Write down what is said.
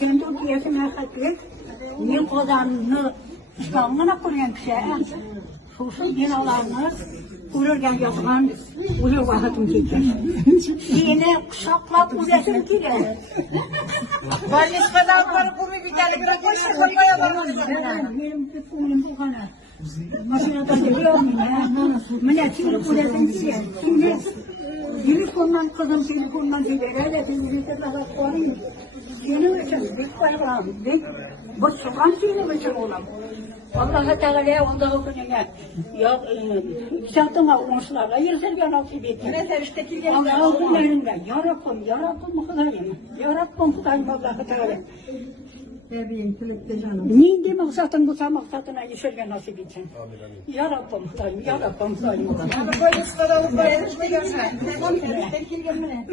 Sen de o diyesine hakik, ne kozanını İstanbul'a kuruyan kişi. Susuz binalarını kururken yazılan uyur vakıtım çeker. Yine kuşaklap uzadım ki de. Barış kadar para kumu gidelim. Bırakmışım koymaya varmadım. Benim bir kulum bu kadar. Makinede seviyor muyum ya? Milletin uzadım ki. Şimdi telefondan kızım telefondan diyor. Öyle telefonda daha koyayım. Benim için bir bayram. Bu sokan benim için olam. Allah Teala onda gününe ya zaten olmuşlarla yırtırken nasip etti. Ne sevişte kilgen. Allah günlerinde ya Rabbim Hudayım. Ya Rabbim Hudayım Allah Teala. Bebeğin külükte canım. Ne demek zaten bu maksatına yeşergen nasip etsin. Ya Rabbim Hudayım, ya Rabbim Hudayım. Barış kadar bu barış mı görsen? Telefon kilgen mi ne?